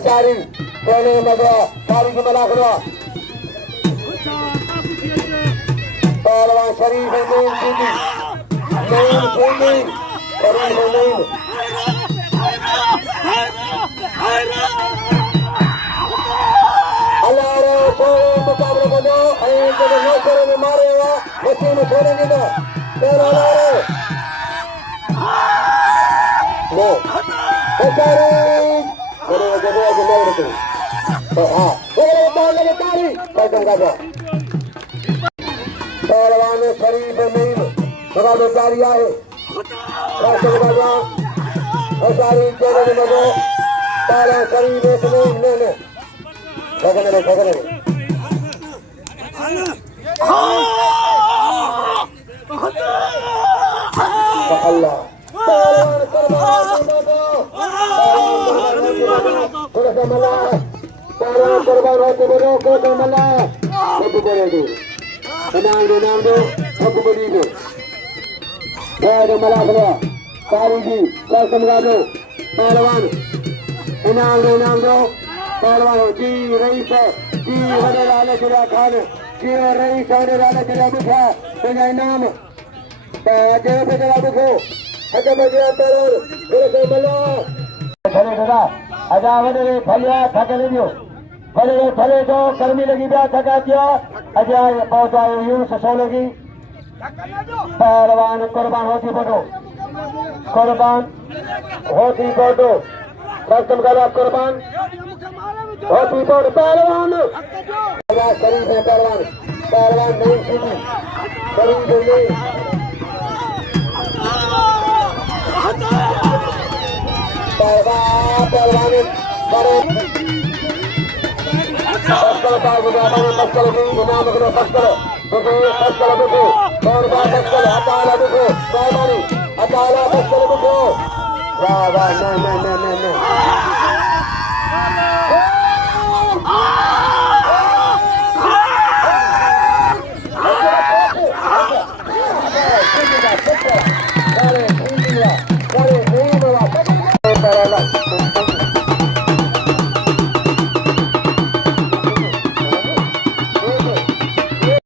सारी पहले मगरा सारी की मला करो पहलवान शरीफ है नहीं जीती नहीं शरीफ है नहीं अल्लाह रे छोड़ो मुकाबले को दो एक जगह नौकरों में मारेगा बच्चे में छोड़ेंगे ना तेरा अल्लाह रे नो बेचारे बोले जगह के नहीं रखो तो हाँ बोले ताली पैदल का जा पहलवान शरीफ नहीं बड़ा बेचारी आए राष्ट्र बाजा और सारी जगह में दो पहलवान शरीफ एक नहीं ले खगने अल्लाह पहलवान थोड़ा सा मला पहलवान कुर्बान होते बोलो थोड़ा मला सब बोलेंगे नाम दो सब बोलेंगे बहुत मला बोलो सारी जी क्या समझा दो पहलवान इनाम दो पहलवान जी रईस जी होने वाले जिला खान जी रईस होने वाले जिला बुखा तेरा इनाम जय पे जरा बुखो अच्छा बजे पहलवान थोड़ा सा मला चले दादा अजावन रे भलिया थके लियो भले तो कर्मी लगी ब्या थका दिया अजय पहुंचाए यूं ससो लगी पहलवान कुर्बान होती फोटो कस्टम करो कुर्बान होती फोटो पहलवान शरीफ है पहलवान नहीं सीधी शरीफ नहीं पहलवान करो पस्कल अताला पस्कल बुको वाह वाह नहीं